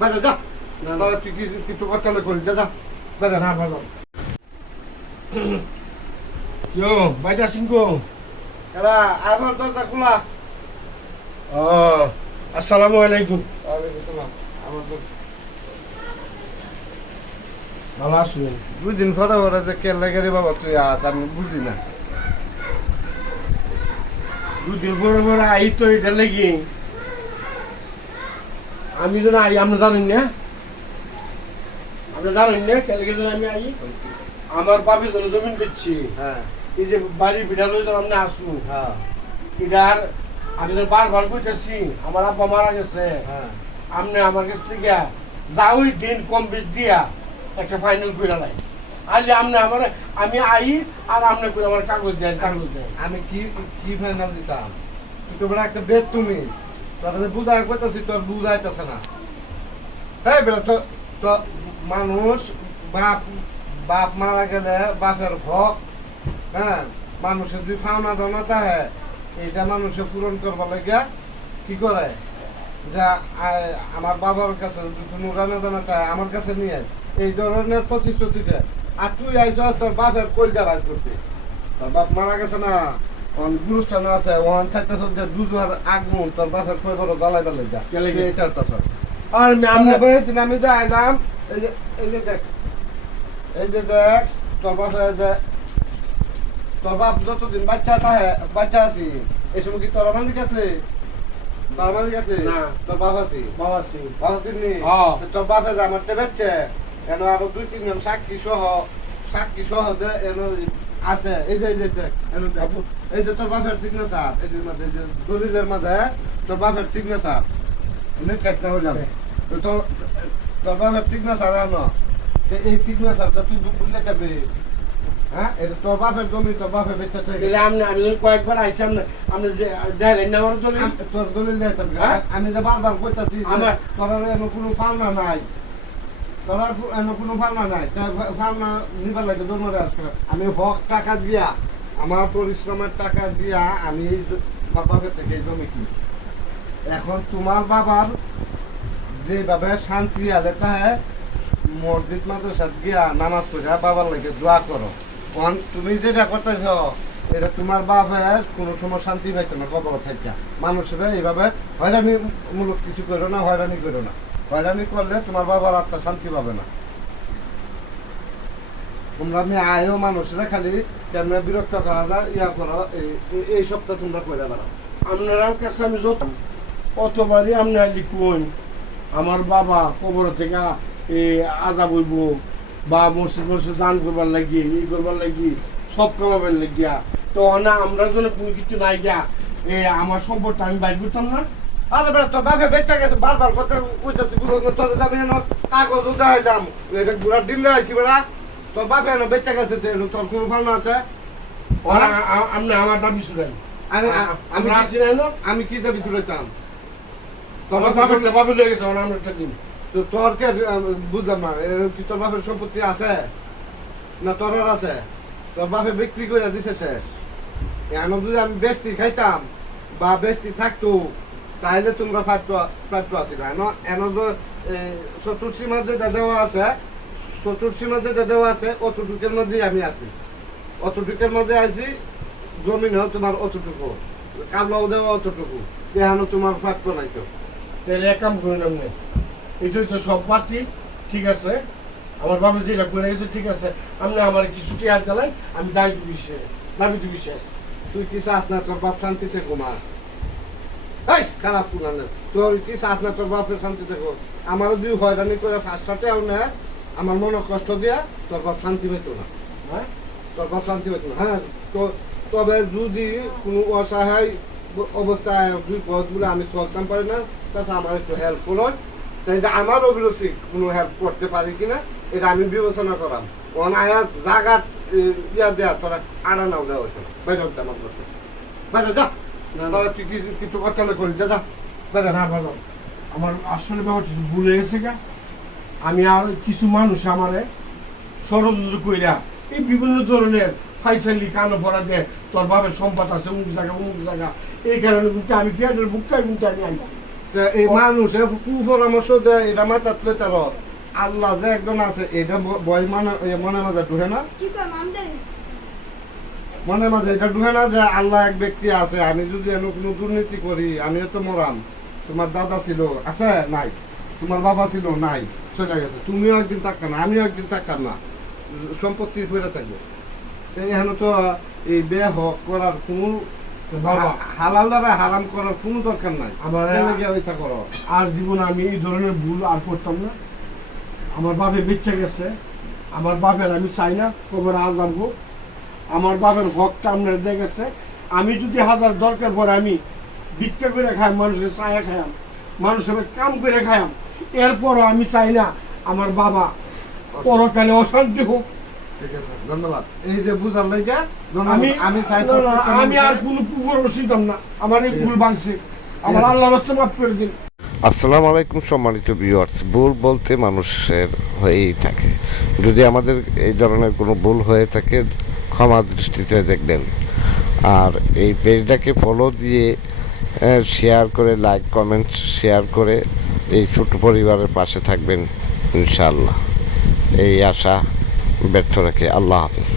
বাইরে যা বাবা তুই কিছু কথা করি যা যা বাইরে না ভালো ইয়ো বাইটা সিংকো এরা আবার দরজা খোলা ও আসসালামু আলাইকুম ওয়ালাইকুম সালাম আমার তো ভালো আছেন 2 দিন পরে যে কে লাগে রে বাবা তুই আজ আমি বুঝি না দুদিন পরে আই তো এটা লেগে আমি যেন আই আপনি জানেন না আপনি জানেন না কে লেগে যেন আমি আই আমার বাপে যেন জমিন বেচছি হ্যাঁ এই যে বাড়ি বিড়াল যেন আপনি আসুন হ্যাঁ এটার আমি তো বারবার কইতেছি আমার আব্বা মারা গেছে হ্যাঁ আপনি আমার কাছ থেকে যাওই দিন কম বেশ দিয়া একটা ফাইনাল করে লাই আজকে আপনি আমার আমি আই আর আপনি করে আমার কাগজ দেন আমি কি ফাইনাল দিতাম তুই তো বড় একটা বেদ তুমি তোর যে বুঝাই কইতাছি তোর বুঝাইতাছে না এই বেটা তো তো মানুষ বাপ মারা গেলে বাপের হক হ্যাঁ মানুষের যদি ফাওনা দানা থাকে এইটা মানুষে পূরণ করবার লাগে কি করে যা আমার বাবার কাছে নুরানা দানা চায় আমার কাছে নিয়ে আয়। এই ধরনের প্রতিশ্রুতিতে আর তুই আইস তোর বাপের কলজা বার করতে তোর বাপ মারা গেছে না গুরুস্থান আছে ওখান চারটা সবজি দুধের আগুন তোর বাপের কই বড় গলায় বেলে যা এইটার তা সব আর আমি যে আইলাম এই যে দেখ তোর বাপের যে তোর বাপ যতদিন বাচ্চা আছি এই সময় কি তোর মালিক আছে তোর মালিক আছে না। তোর বাপ আছে বাবা বাপ আছে নি তোর বাপে যে আমার বেচছে এন আরো 2-3 জন সাক্ষী সহ যে এন আছে এই যে এই যে তোর বাপের সিগনেচার এই যে মধ্যে যে দলিলের মধ্যে তোর বাপের সিগনেচার আমি কাজ না হইলাম তোর বাপের সিগনেচার আনো এই সিগনেচারটা তুই বুঝলে যাবে হ্যাঁ এটা তোর বাপের জমি তোর বাপের বেচা আমি কয়েকবার আইসি আপনি যে দেখলেন না আমার দলিল তোর দলিল দিতাম হ্যাঁ? আমি যে বারবার কইতাছি আমার- তোর এমন কোনো ফার্মা নাই তোর এমন কোনো ফার্মা নাই ফার্মা নিবার লাগে দরমারে আসবে আমি হক টাকা দিয়া আমার পরিশ্রমের টাকা দিয়া আমি আমার বাপের থেকে এই জমি কিনছি এখন তোমার বাবার যেভাবে শান্তি আলে তাহে মসজিদ মাদ্রাসাত গিয়া নামাজ পড়া বাবার লাগে দোয়া করো কারণ তুমি যেটা করতেছ এটা তোমার বাপের কোনো সময় শান্তি পাইতো না কবর থাকা মানুষেরা এইভাবে হয়রানি মূলক কিছু করো না হয়রানি করো না হয়রানি করলে তোমার বাবার আত্মা শান্তি পাবে না তোমরা আমি আয়ও মানুষেরা খালি কেমন বিরক্ত করা যায় ইয়া করো এই সপ্তাহ তোমরা করে বেড়াও আপনার কাছে আমি যত কতবারই আপনার লিখুন আমার বাবা কবর থেকে আজাব হইব বা মসজিদ দান করবার লাগি এই করবার লাগি সব কামাবার লাগিয়া তো না আমরা জন্য কোনো কিছু নাই গিয়া আমার সম্পদটা আমি বাইর করতাম না আরে বেটা তোর বাপে বেচা গেছে বারবার কথা কইতাছি তোর যাবে না কাগজ উদাইলাম এটা গুড়া ডিম আইছি বেটা তোর বাপে এনে বেচা গেছে তোর কোনো ভালো আছে আপনি আমার দাবি শুনেন আমি আমরা আছি না এনো? আমি কি দাবি শুনেতাম আমার বাপেরটা বাপে লয়ে গেছে আমরা একটা দিন তো তোর কে বুঝলাম না কি তোর বাপের সম্পত্তি আছে না তোর আছে তোর বাপে বিক্রি করে দিছে সে এখন যদি আমি বেশি খাইতাম বা বেশি থাকতো তাহলে তোমরা প্রাপ্য আছি না এন চতুর্সীমা যেটা দেওয়া আছে চতুর্সীমা যেটা দেওয়া আছে অতটুকের মধ্যেই আমি আছি অতটুকের মধ্যে আছি জমিনেও তোমার অতটুকু কাবলাও দেওয়া অতটুকু এখানে তোমার প্রাপ্য নাই তো তাহলে এক কাম করেন আপনি এটাই তো সব পাতি ঠিক আছে আমার বাবা যেটা করে গেছে ঠিক আছে আপনি আমার কিছু টিয়ার দিলেন আমি দাবি বিশ্বাস তুই কি চাস না তোর বাপ শান্তিতে ঘুমা এই খারাপ পুরানো তোর কি চাস না তোর বাপের শান্তিতে ঘুম আমারও দুই হয়রানি করে ফার্স্টটাও না আমার মনে কষ্ট দিয়া তোর বাপ শান্তি পেতো না হ্যাঁ তোর বাপ শান্তি পেতো না হ্যাঁ তো তবে যদি কোনো অসহায় অবস্থায় বিপদ বলে আমি চলতাম পারি না তাছাড়া আমার একটু হেল্প করো তাই আমার অভিরুচি কোনো হেল্প করতে পারি কিনা এটা আমি বিবেচনা করাম অনায়াত জায়গা ইয়া দেয়া তোরা আনা নাও দেওয়া হইতো বাইরে হতাম আপনার বাইরে যা তোরা তুই কিছু কথা করি যা যা বাইরে না ভালো আমার আসলে ব্যাপারটা ভুলে গেছে গা আমি আর কিছু মানুষ আমারে ষড়যন্ত্র কইরা এই বিভিন্ন ধরনের ফাইসালি কানো ভরা দেয় তোর বাবার সম্পদ আছে অমুক জায়গা এই কারণে কিন্তু আমি পেটের বুকটাই কিন্তু আমি আইছি তা এই মানুষের কুপরামর্শ দেয় এটা মাথার তুলে তার আল্লাহ যে একজন আছে এটা বই মনে মাঝে ঢুকে না কি কয় মামদের মনে মাঝে এটা ঢুকে না যে আল্লাহ এক ব্যক্তি আছে, আমি যদি এমন কোনো দুর্নীতি করি আমিও তো মরাম, তোমার দাদা ছিল আছে নাই, তোমার বাবা ছিল নাই চলে গেছে, তুমিও একদিন থাকতাম না আমিও একদিন থাকতাম না, সম্পত্তি ফিরে থাকবে। এখানে তো এই বে হক করার কোনো বাবা হালাল দ্বারা হারাম করার কোনো দরকার নাই, আমার ওইটা করো। আর জীবনে আমি এই ধরনের ভুল আর করতাম না। আমার বাপে বেঁচে গেছে, আমার বাপের আমি চাই না কবর আজাব হোক, আমার বাপের হকটা আপনার দিয়ে গেছে। আমি যদি হাজার দরকার পরে আমি ভিক্ষা করে খাই, মানুষের চায়া খাইয়াম, মানুষের কাম করে খাইয়াম, এরপরও আমি চাই না আমার বাবা পরকালে অশান্তি হোক। ঠিক আছে, ধন্যবাদ। এই যে বুঝার লাইগা আমি আমি চাই না, না, আমি আর কোনো পুকুর রসিতাম না, আমার এই ভুল ভাঙছে, আমার আল্লাহ রাস্তা মাফ করে দিন। আসসালামু আলাইকুম সম্মানিত ভিউয়ার্স। ভুল বলতে মানুষের হয়েই থাকে, যদি আমাদের এই ধরনের কোনো ভুল হয়ে থাকে ক্ষমা দৃষ্টিতে দেখবেন। আর এই পেজটাকে ফলো দিয়ে শেয়ার করে, লাইক কমেন্ট শেয়ার করে এই ছোট পরিবারের পাশে থাকবেন ইনশাআল্লাহ। এই আশা ব্যর্থ রেখে আল্লাহ হাফেজ।